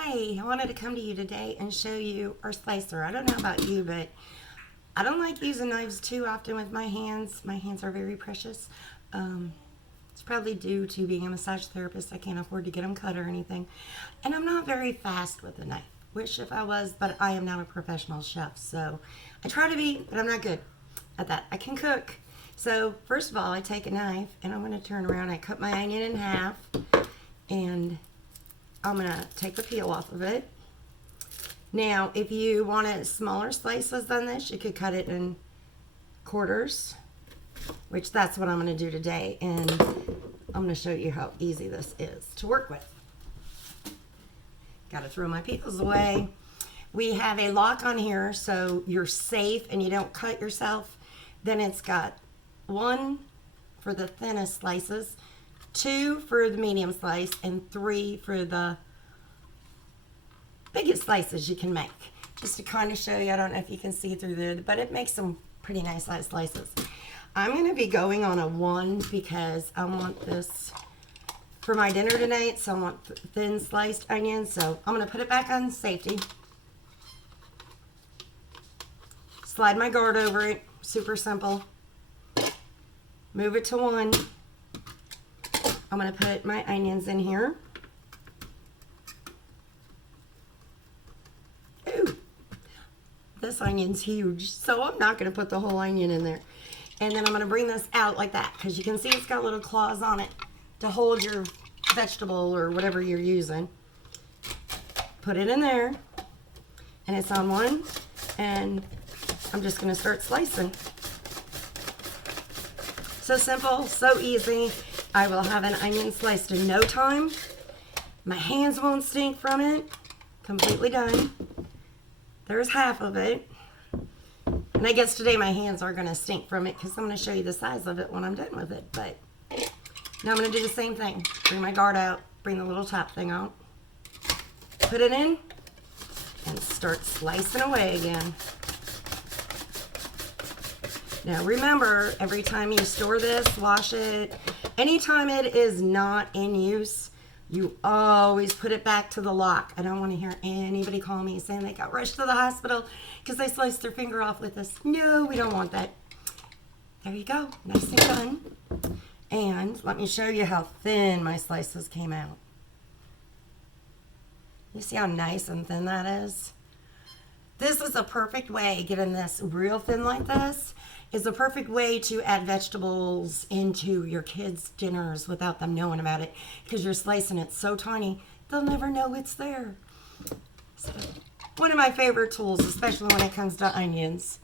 Hi, I wanted to come to you today and show you our slicer. I don't know about you, but I don't like using knives too often with my hands. My hands are very precious. It's probably due to being a massage therapist. I can't afford to get them cut or anything. And I'm not very fast with a knife. Wish if I was, but I am not a professional chef. So I try to be, but I'm not good at that. I can cook. So first of all, I take a knife and I'm going to turn around. I cut my onion in half and I'm going to take the peel off of it. Now, if you wanted smaller slices than this, you could cut it in quarters, which that's what I'm going to do today. And I'm going to show you how easy this is to work with. Got to throw my peels away. We have a lock on here so you're safe and you don't cut yourself. Then it's got 1 for the thinnest slices, 2 for the medium slice, and 3 for the biggest slices you can make. Just to kind of show you, I don't know if you can see through there, but it makes some pretty nice sized slices. I'm going to be going on a 1 because I want this for my dinner tonight, so I want thin sliced onions. So I'm going to put it back on safety. Slide my guard over it, super simple. Move it to 1. I'm going to put my onions in here. Ooh, this onion's huge, so I'm not going to put the whole onion in there. And then I'm going to bring this out like that, because you can see it's got little claws on it to hold your vegetable or whatever you're using. Put it in there, and it's on 1, and I'm just going to start slicing. So simple, so easy. I will have an onion sliced in no time. My hands won't stink from it. Completely done. There's half of it. And I guess today my hands are going to stink from it because I'm going to show you the size of it when I'm done with it. But now I'm going to do the same thing. Bring my guard out. Bring the little top thing out. Put it in. And start slicing away again. Now remember, every time you store this, wash it. Anytime it is not in use, you always put it back to the lock. I don't want to hear anybody call me saying they got rushed to the hospital because they sliced their finger off with this. No, we don't want that. There you go. Nice and done. And let me show you how thin my slices came out. You see how nice and thin that is? This is a perfect way, getting this real thin like this, is a perfect way to add vegetables into your kids' dinners without them knowing about it, because you're slicing it so tiny, they'll never know it's there. So, one of my favorite tools, especially when it comes to onions.